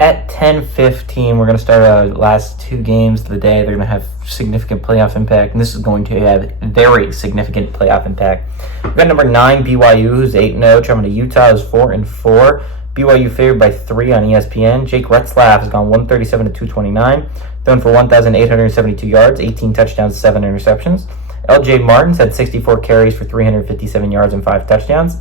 At 10:15, we're going to start our last two games of the day. They're going to have significant playoff impact, and this is going to have very significant playoff impact. We've got number 9, BYU, who's 8-0, traveling to Utah, who's 4-4. BYU favored by 3 on ESPN. Jake Retzlaff has gone 137 to 229, thrown for 1,872 yards, 18 touchdowns, 7 interceptions. LJ Martin's had 64 carries for 357 yards and 5 touchdowns.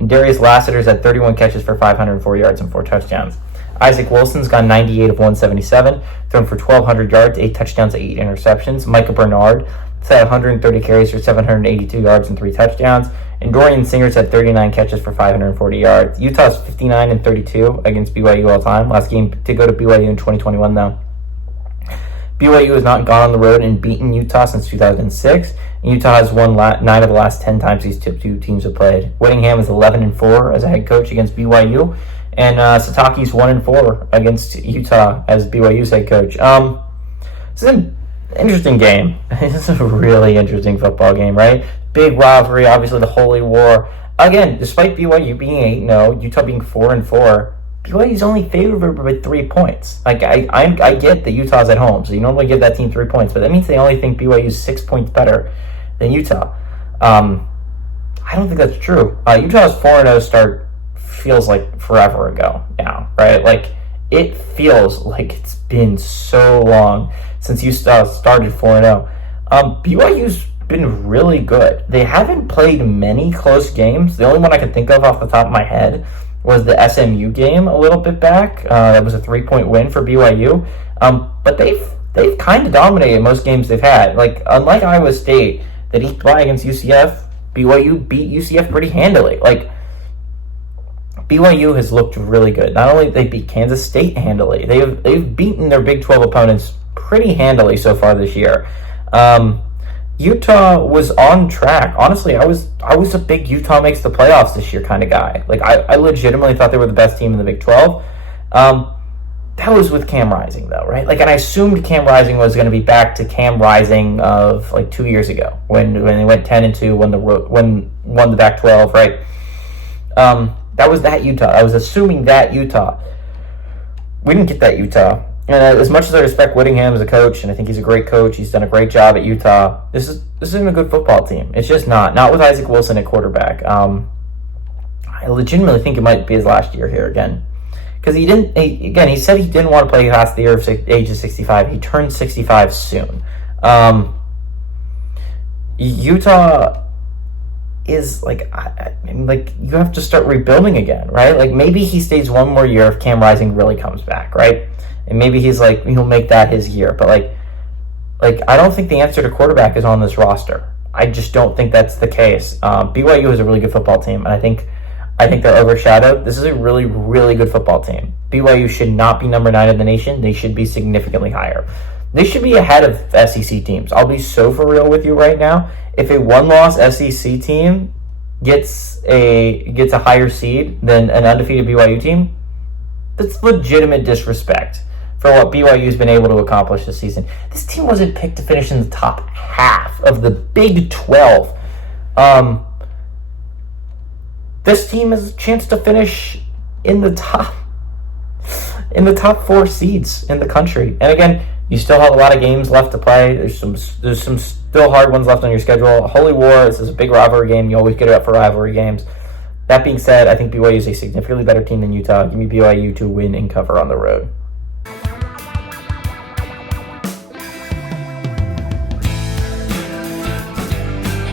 And Darius Lassiter's had 31 catches for 504 yards and 4 touchdowns. Isaac Wilson's gone 98 of 177, thrown for 1,200 yards, 8 touchdowns, 8 interceptions. Micah Bernard has had 130 carries for 782 yards and 3 touchdowns. And Dorian Singer's had 39 catches for 540 yards. Utah's 59-32 against BYU all time. Last game to go to BYU in 2021, though. BYU has not gone on the road and beaten Utah since 2006. And Utah has won 9 of the last 10 times these two teams have played. Whittingham is 11-4 as a head coach against BYU. And Sataki's 1-4 against Utah as BYU's head coach. This is an interesting game. This is a really interesting football game, right? Big rivalry, obviously the Holy War. Again, despite BYU being 8-0, Utah being 4-4, BYU's only favored by 3 points. Like I get that Utah's at home, so you normally give that team 3 points, but that means they only think BYU's 6 points better than Utah. I don't think that's true. Utah's 4-0 start feels like forever ago now, right? Like, it feels like it's been so long since Utah started 4-0. BYU's been really good. They haven't played many close games. The only one I can think of off the top of my head was the SMU game a little bit back. That was a 3-point win for BYU. But they've kind of dominated most games they've had. Like, unlike Iowa State, that eked by against UCF, BYU beat UCF pretty handily. Like, BYU has looked really good. Not only they beat Kansas State handily, they've beaten their Big 12 opponents pretty handily so far this year. Utah was on track. Honestly, I was a big Utah makes the playoffs this year kind of guy. Like, I legitimately thought they were the best team in the Big 12. That was with Cam Rising, though, right? Like, and I assumed Cam Rising was going to be back to Cam Rising of like 2 years ago when they went 10-2, won the Pac-12, right? That was that Utah. I was assuming that Utah. We didn't get that Utah. And as much as I respect Whittingham as a coach, and I think he's a great coach, he's done a great job at Utah, this isn't a good football team. It's just not. Not with Isaac Wilson at quarterback. I legitimately think it might be his last year here again. Because he said he didn't want to play past the year of age of 65. He turned 65 soon. Utah is like you have to start rebuilding again, right? Like, maybe he stays one more year if Cam Rising really comes back, right? And maybe he's like, he'll make that his year. But like I don't think the answer to quarterback is on this roster. I just don't think that's the case. BYU is a really good football team, and I think they're overshadowed. This is a really, really good football team. BYU should not be number 9 in the nation. They should be significantly higher. They should be ahead of SEC teams. I'll be so for real with you right now. If a one-loss SEC team gets a higher seed than an undefeated BYU team, that's legitimate disrespect for what BYU's been able to accomplish this season. This team wasn't picked to finish in the top half of the Big 12. This team has a chance to finish in the top 4 seeds in the country. And again, you still have a lot of games left to play. There's some still hard ones left on your schedule. Holy War, this is a big rivalry game. You always get it up for rivalry games. That being said, I think BYU is a significantly better team than Utah. Give me BYU to win and cover on the road.